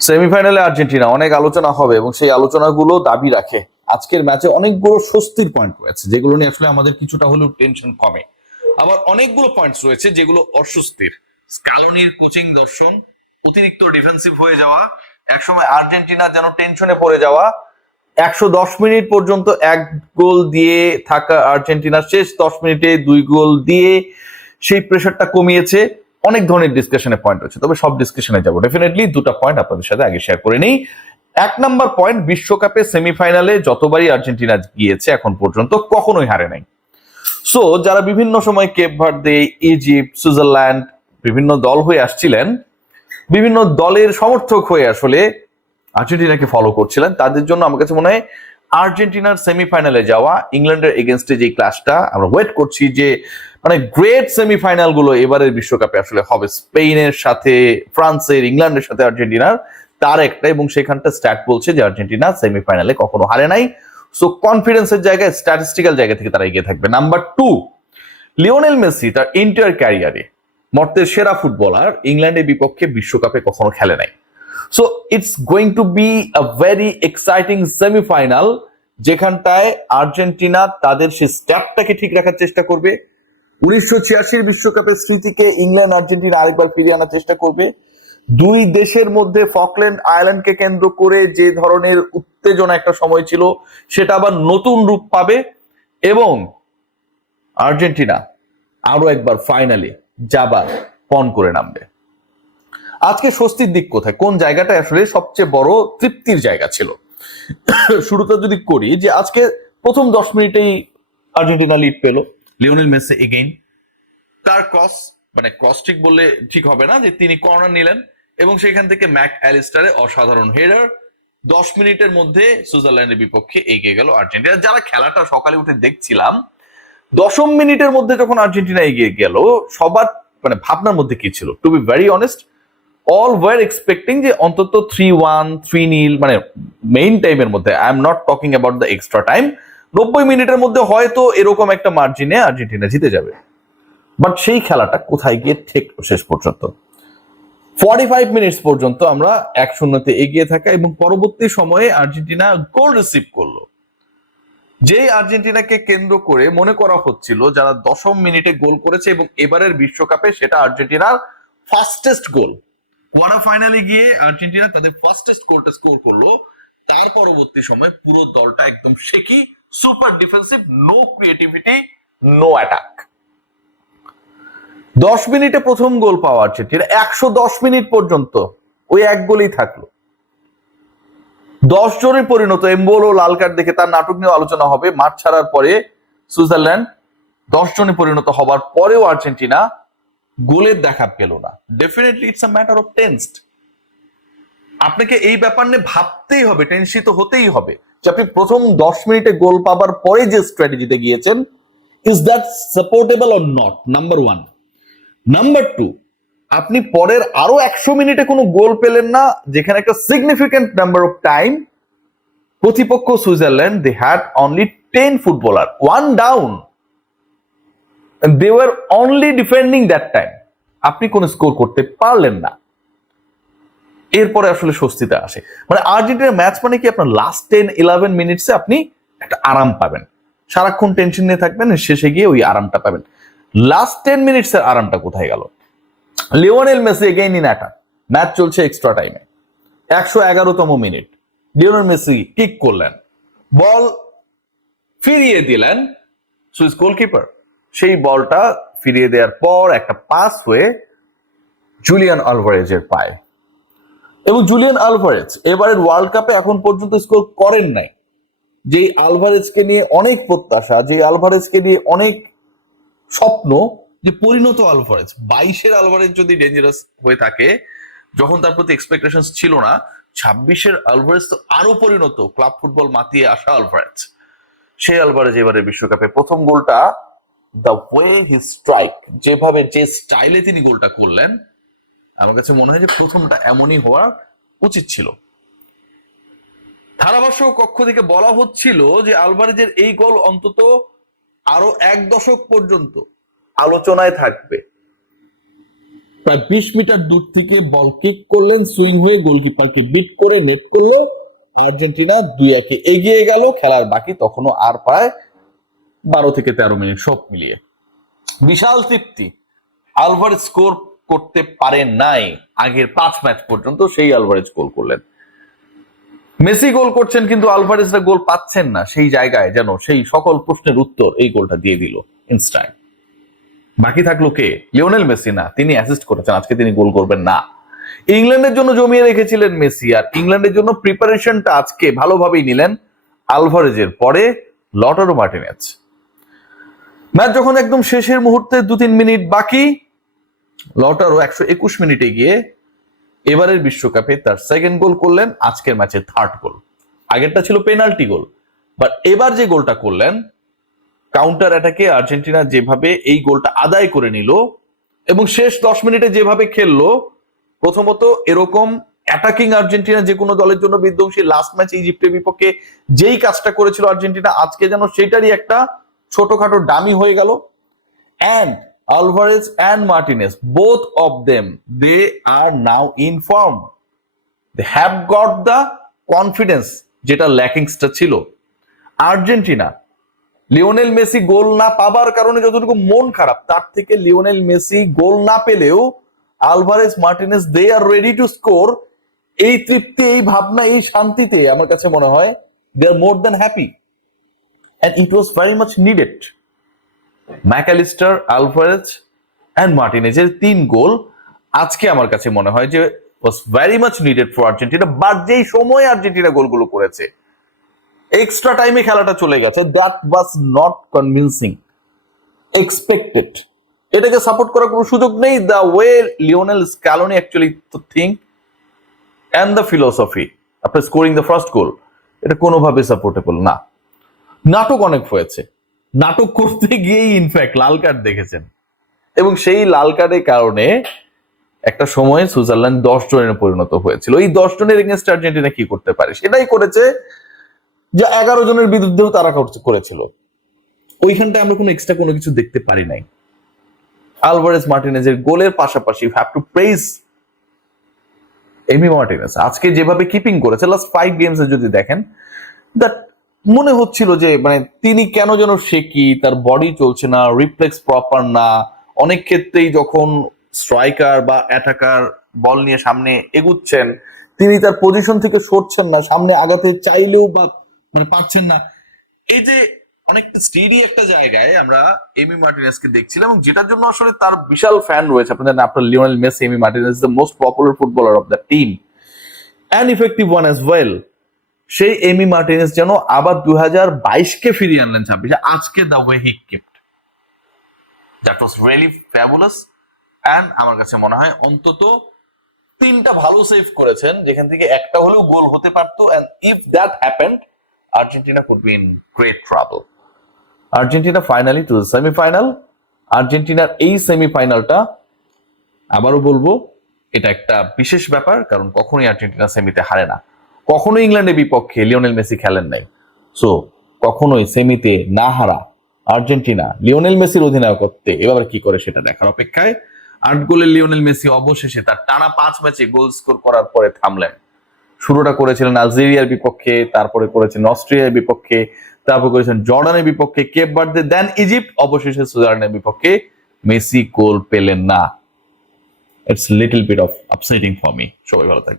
সেমিফাইনালে আর্জেন্টিনা অনেক আলোচনা হবে এবং সেই আলোচনাগুলো দাবি রাখে আজকের ম্যাচে অনেকগুলো স্বস্তির পয়েন্ট রয়েছে যেগুলো নিয়ে আসলে আমাদের কিছুটা হলেও টেনশন কমে। আবার অনেকগুলো পয়েন্টস রয়েছে যেগুলো অস্বস্তির। স্ক্যালোনির কোচিং দর্শন, অতিরিক্ত ডিফেন্সিভ হয়ে যাওয়া, একসময় আর্জেন্টিনা যেন টেনশনে পড়ে যাওয়া, 110 মিনিট পর্যন্ত এক গোল দিয়ে থাকা আর্জেন্টিনা শেষ 10 মিনিটে 2 গোল দিয়ে সেই প্রেশারটা কমিয়েছে। অনেক ধরনের ডিসকাশনের পয়েন্ট রয়েছে, তবে সব ডিসকাশনে যাবো ডেফিনেটলি। দুটো পয়েন্ট আপনাদের সাথে আগে শেয়ার করে নেই। 1 নম্বর পয়েন্ট, বিশ্বকাপে সেমিফাইনালে যতবারই আর্জেন্টিনা গিয়েছে এখন পর্যন্ত কখনোই হারে নাই। সো যারা বিভিন্ন সময় কেপ ভার্দে, ইজিপ্ট, সুইজারল্যান্ড বিভিন্ন দল হয়ে আসছিলেন, বিভিন্ন দলের সমর্থক হয়ে আসলে আর্জেন্টিনাকে ফলো করছিলেন, তাদের জন্য আমার কাছে মনে হয় আর্জেন্টিনার সেমিফাইনালে যাওয়া, ইংল্যান্ডের এগেনস্টে যে ক্লাসটা আমরা ওয়েট করছি, যে মানে গ্রেট সেমিফাইনাল গুলো এবারের বিশ্বকাপে আসলে হবে স্পেনের সাথে, ফ্রান্সের, ইংল্যান্ডের সাথে আর্জেন্টিনার, তার একটা। এবং সেখানটা স্ট্যাট বলছে যে আর্জেন্টিনা সেমিফাইনালে কখনো হারে নাই। সো কনফিডেন্সের জায়গায়, স্ট্যাটিস্টিক্যাল জায়গা থেকে তারা এগিয়ে থাকবে। নাম্বার 2, লিওনেল মেসি তার এন্টায়ার ক্যারিয়ারে মর্তের সেরা ফুটবলার, ইংল্যান্ডের বিপক্ষে বিশ্বকাপে কখনো খেলে নাই। So it's going to be a very exciting semifinal, যেখানটায় আর্জেন্টিনা তাদের সেই স্ট্যাপটাকে ঠিক রাখার চেষ্টা করবে। 1986 বিশ্বকাপের স্মৃতিকে ইংল্যান্ড আর্জেন্টিনা আরেকবার ফিরিয়ে আনার চেষ্টা করবে। দুই দেশের মধ্যে ফকল্যান্ড আইল্যান্ডকে কেন্দ্র করে যে ধরনের উত্তেজনা একটা সময় ছিল, সেটা আবার নতুন রূপ পাবে এবং আর্জেন্টিনা আরো একবার ফাইনালে যাবার পণ করে নামবে। আজকে স্বস্তির দিক কোথায়, কোন জায়গাটা আসলে সবচেয়ে বড় তৃপ্তির জায়গা ছিল? শুরুটা যদি করি, যে আজকে প্রথম 10 মিনিটেই আর্জেন্টিনা লিড পেল, লিওনেল মেসি এগেইন তার ক্রস, মানে ক্রস ঠিক বললে ঠিক হবে না, যে তিনি কর্নার নিলেন এবং সেখান থেকে ম্যাক অ্যালিস্টারের অসাধারণ হেডার। 10 মিনিটের মধ্যে সুইজারল্যান্ডের বিপক্ষে এগিয়ে গেল আর্জেন্টিনা। যারা খেলাটা সকালে উঠে দেখছিলাম, 10 মিনিটের মধ্যে যখন আর্জেন্টিনা এগিয়ে গেল, সবার মানে ভাবনার মধ্যে কি ছিল? To be very honest, all were expecting যে অন্তত 3-1, 3-0, মানে মেইন টাইমের মধ্যে, I am not talking about the extra time, 90 মিনিটের মধ্যে হয়তো এরকম একটা মার্জিনে আর্জেন্টিনা জিতে যাবে। বাট সেই খেলাটা কোথায় গিয়ে ঠেকলো শেষ পর্যন্ত? 45 মিনিটস পর্যন্ত আমরা 1-0 এগিয়ে থাকা এবং পরবর্তী সময়ে আর্জেন্টিনা গোল রিসিভ করলো, যে আর্জেন্টিনাকে কেন্দ্র করে মনে করা হচ্ছিল যারা 10 মিনিটে গোল করেছে এবং এবারের বিশ্বকাপে সেটা আর্জেন্টিনার ফাস্টেস্ট গোল। কোয়ার্টার ফাইনালে গিয়ে আর্জেন্টিনা তাদের ফাস্টেস্ট গোলটা স্কোর করলো। তার পরবর্তী সময় পুরো দলটা একদম shaky, super defensive, no creativity, no attack. 10 মিনিটে প্রথম গোল পাওয়া আর্জেন্টিনা, 110 মিনিট পর্যন্ত ওই এক গোলেই থাকলো। 10 জনে পরিণত, এমবোলো লাল কার্ড দেখে তার নাটক নিয়ে আলোচনা হবে মাঠ ছাড়ার পরে। সুইজারল্যান্ড 10 জনে পরিণত হবার পরেও আর্জেন্টিনা গোলের দেখা পেল না। Definitely it's a matter of tensed. আপনাকে এই ব্যাপার নিয়ে ভাবতেই হবে, টেনশিত হতেই হবে যে আপনি প্রথম 10 মিনিটে গোল পাবার পরে যে স্ট্র্যাটেজিতে গিয়েছেন, is that supportable or not? Number 1। Number 2, আপনি পরের আরো 100 মিনিটে কোনো গোল পেলেন না, যেখানে একটা সিগনিফিকেন্ট নাম্বার অফ টাইম প্রতিপক্ষ Switzerland, they had only 10 footballer, 1 down, they were only defending that time. আপনি কোন স্কোর করতে পারলেন না। এরপরে আসলে স্বস্তিতে আসে, মানে আর্জেন্টিনার ম্যাচ মানে কি, আপনার লাস্ট 10-11 মিনিটসে আপনি একটা আরাম পাবেন। সারাক্ষণ টেনশন নিয়ে থাকবেন, শেষে গিয়ে ওই আরামটা পাবেন। লাস্ট 10 মিনিটসের আরামটা কোথায় গেল? Lionel Messi again in attack, match চলছে এক্সট্রা টাইমে, 111তম মিনিট, লিওনেল মেসি কিক করলেন, বল ফিরিয়ে দিলেন সুইস গোলকিপার। সেই বলটা ফিরিয়ে দেওয়ার পর একটা পাস হয়ে জুলিয়ান আলভারেজের পায়ে, এবং জুলিয়ান আলভারেজ এবারের ওয়ার্ল্ড কাপে এখন পর্যন্ত স্কোর করেন নাই। যে আলভারেজকে নিয়ে অনেক প্রত্যাশা, যে আলভারেজকে নিয়ে অনেক স্বপ্ন, যে পরিণত আলভারেজ, 22-এর আলভারেজ যদি ডেঞ্জারাস হয়ে থাকে, যখন তার প্রতি এক্সপেকটেশন ছিল না, 26-এর আলভারেজ তো আরো পরিণত, ক্লাব ফুটবল মাতিয়ে আসা আলভারেজ। সেই আলভারেজ এবারে বিশ্বকাপে প্রথম গোলটা, দ্য ওয়ে হি স্ট্রাইক, যেভাবে যে স্টাইলে তিনি গোলটা করলেন, আমার কাছে মনে হয় যে প্রথমটা এমনই হওয়া উচিত ছিল। ধারাভাষ্য কক্ষ থেকে বলা হচ্ছিল যে আলভারেজের এই গোল অন্তত আরো 1 দশক পর্যন্ত আলোচনায় থাকবে। প্রায় 20 মিটার দূর থেকে বল কিক করলেন, সুইং হয়ে গোলকিপারকে বিট করে নেট করলো। আর্জেন্টিনা 2-1 এগিয়ে গেল। খেলার বাকি তখনও আর প্রায় 12 থেকে 13 মিনিট সব মিলিয়ে। বিশাল তৃপ্তি। আলভারেজ স্কোর করতে পারে নাই আগের 5 ম্যাচ পর্যন্ত, সেই আলভারেজ গোল করলেন। মেসি গোল করছেন কিন্তু আলভারেজরা গোল পাচ্ছেন না, সেই জায়গায় যেন সেই সকল প্রশ্নের উত্তর এই গোলটা দিয়ে দিল ইনস্ট্যান্ট। বাকি থাকলো কে? লিওনেল মেসি না, তিনি অ্যাসিস্ট করেছেন, আজকে তিনি গোল করবেন না। ইংল্যান্ডের জন্য জমিয়ে রেখেছিলেন মেসি, আর ইংল্যান্ডের জন্য প্রিপারেশনটা আজকে ভালোভাবেই নিলেন আলভারেজের পরে লটারো মার্টিনেজ। ম্যাচ যখন একদম শেষের মুহূর্তে 2-3 মিনিট বাকি, লটারো 121 মিনিটে গিয়ে এবারের বিশ্বকাপে তার সেকেন্ড গোল করলেন, আজকের ম্যাচে থার্ড গোল। আগেরটা ছিল পেনাল্টি গোল, বাট এবার যে গোলটা করলেন কাউন্টার অ্যাটাকে আর্জেন্টিনা যেভাবে এই গোলটা আদায় করে নিল এবং শেষ 10 মিনিটে যেভাবে খেললো, প্রথমত এরকম অ্যাটাকিং আর্জেন্টিনা যে কোনো দলের জন্য বিধ্বংসী। লাস্ট ম্যাচ ইজিপ্টের বিপক্ষে যেই কাজটা করেছিল আর্জেন্টিনা, আজকে যেন সেটারই একটা ছোটখাটো ডামি হয়ে গেল। and Alvarez and Martinez, both of them, they are now in form. They have got the confidence যেটা ল্যাকিংসটা ছিল। আর্জেন্টিনা লিওনেল মেসি গোল না পাবার কারণে যতটুকু মন খারাপ, তার থেকে লিওনেল মেসি গোল না পেলেও Alvarez Martinez they are ready to score. এই তৃপ্তি, এই ভাবনা, এই শান্তিতে আমার কাছে মনে হয় they are more than happy, and it was very much needed. Mac Allister, Alvarez and মার্টিনেজের 3 গোল আজকে আমার কাছে মনে হয় যে was very much needed for Argentina. But যেই সময় আর্জেন্টিনা গোলগুলো করেছে, এক্সট্রা টাইমে খেলাটা চলে গেছে, that was not convincing, expected. এটাকে সাপোর্ট করার কোনো সুযোগ নেই। The way Lionel Scaloni actually think and the philosophy after scoring the first goal, এটা কোনোভাবে সাপোর্টেবল না। নাটক অনেক হয়েছে, নাটক করতে গিয়েই ইনফ্যাক্ট লাল কার্ড দেখেছেন, এবং সেই লাল কার্ডের কারণে একটা সময় সুইজারল্যান্ড 10 জনের পরিণত হয়েছিল। এই 10 জনের এগেইনস্ট আর্জেন্টিনা কি করতে পারে সেটাই করেছে, যা 11 জনের বিরুদ্ধেও তারা করেছিল। ওইখানটায় আমরা কোনো এক্সট্রা কোনো কিছু দেখতে পারি নাই। আলভারেজ মার্টিনেজের গোলের পাশাপাশি you have to praise Emi Martinez. আজকে যেভাবে কিপিং করেছে লাস্ট 5 গেমসে যদি দেখেন, দ্যাট মনে হচ্ছিল যে মানে তিনি কেন যেন শেকি, তার বডি চলছে না, রিফ্লেক্স প্রপার না। অনেক ক্ষেত্রেই যখন স্ট্রাইকার বা অ্যাটাকার বল নিয়ে সামনে এগুচ্ছেন, তিনি তার পজিশন থেকে সরছেন না, সামনে আগাতে চাইলেও বা মানে পারছেন না। এই যে অনেকটা স্টেডি একটা জায়গায় আমরা এমি মার্টিনেজকে দেখছিলাম, এবং যেটার জন্য আসলে তার বিশাল ফ্যান রয়েছে। আপনার জানেন, আপনার Lionel Messi, Emi Martinez the most popular footballer of the team and effective one as well. সেই এমি মার্টিনেজ যেন আবার 2022-কে ফিরিয়ে আনলেন 26-এ। আজকে the way he kept, that was really fabulous. And আমার কাছে মনে হয় অন্তত 3টা ভালো সেভ করেছেন, যেখান থেকে একটা হলেও গোল হতে পারতো। And if that happened, Argentina could be in great trouble. Argentina finally to the semifinal. আর্জেন্টিনার এই সেমিফাইনালটা আবারও বলবো, এটা একটা বিশেষ ব্যাপার, কারণ কখনোই আর্জেন্টিনা সেমিতে হারে না। কখনোই ইংল্যান্ডের বিপক্ষে লিওনেল মেসি খেলেন নাই। সো কখনোই সেমিতে না হারা আর্জেন্টিনা লিওনেল মেসির অধিনায়কত্বে এবার কি করে সেটা দেখার অপেক্ষায়। 8 গোলের লিওনেল মেসি অবশেষে তার টানা 5 ম্যাচে গোল স্কোর করার পরে থামলেন। শুরুটা করেছিলেন আলজেরিয়ার বিপক্ষে, তারপরে করেছেন অস্ট্রিয়ার বিপক্ষে, তারপর করেছেন জর্ডানের বিপক্ষে, কেপ ভার্দে, দেন ইজিপ্ট, অবশেষে সুইজারল্যান্ডের বিপক্ষে মেসি গোল পেলেন না। It's little bit of upsetting for me. সবাই ভালো থাকবে।